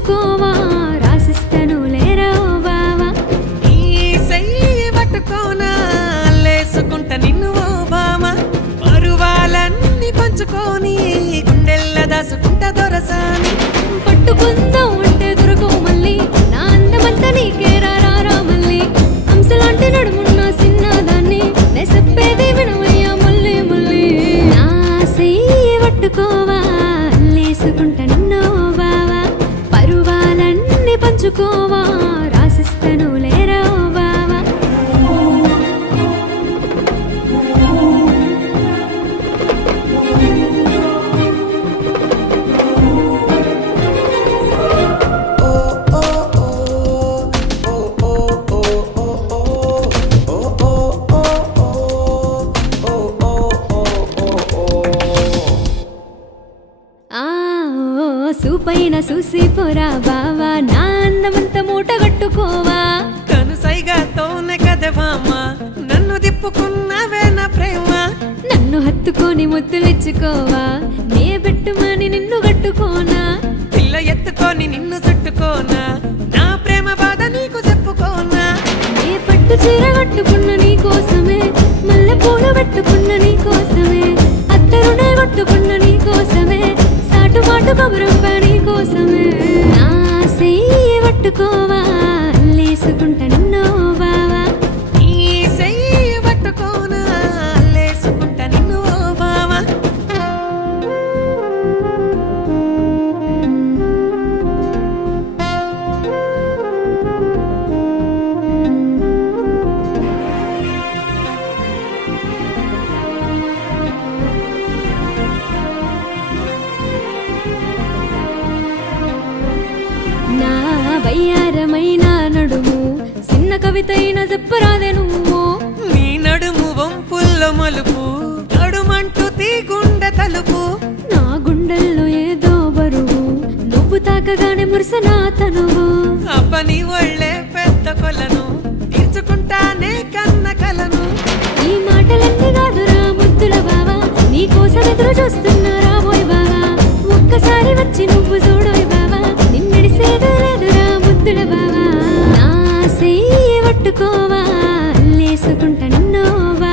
పంచుకోవా రాసిస్తాను లేరా ఓ బావా ఈ చెయ్యి పట్టుకోనా లేసుకుంటా నిన్ను ఓ బామ పరువాలన్నీ పంచుకొని గుండెల్ల దాసుకుంటా దొరసాని పట్టుకుందాం అంటే దొరకవు మళ్ళీ నా అందమంతా నీకే రారా మళ్ళీ హంసలాంటి నడుమున్న చిన్నదాన్ని నే చెప్పేది వినవయ్యా మళ్ళీ మళ్ళీ నా చెయ్యి పట్టుకోవా లేసుకుంటా నిన్ను బావా పరువాలన్నీ పంచుకోవా రాసిస్తాను లేరా ఓ బావా ఆ సూపైన చూసి పోరా బావా నా అందమంతా మూట కట్టుకోవా కనుసైగాతోనే కదే బామ్మ నన్ను దిప్పుకున్నవే నా ప్రేమ నన్ను హత్తుకొని ముద్దులిచ్చుకోవా నే పెట్టుమని నిన్ను కట్టుకోనా పిల్ల ఎత్తుకొని నిన్ను చుట్టుకోనా నా ప్రేమ బాధ నీకు చెప్పుకోనా నే పట్టు చీర కట్టుకున్న నీ కోసమే మల్లె పూలు పెట్టుకున్న నీ కోసమే అత్తరునే కొట్టుకున్న నీ కోసమే సాటు మాటు కబురంపా నీ కోసమే నా చెయ్యి పట్టుకోవా లేసుకుంటా నిన్ను బావా ఈ చెయ్యి పట్టుకోనా లేసుకుంటా నిన్ను ఓ బావ నా వయ్యారమైన నడుము చిన్న కవితైన చెప్పరాదే నువ్వు నీ నడుము వంపుల్లో మలుపు నడుమంటూ తీగుండె తలుపు నా గుండెల్లో ఏదో బరువు నువ్వు తాకగానే మురిసనా తనువు అబ్బ నీ ఒళ్ళే పెద్ద కొలను తీర్చుకుంటానే కన్న కలను ఈ మాటలన్నీ కాదురా ముద్దుల బావా నీ కోసం ఎదురు చూస్తున్నా రాబోయ్ బావా ఒక్కసారి వచ్చి నువ్వు చూడోయ్ బావా నిన్నడిసేదే లేదురా ముద్దుల బావా నా చెయ్యి పట్టుకోవా లేసుకుంటా నిన్ను బావా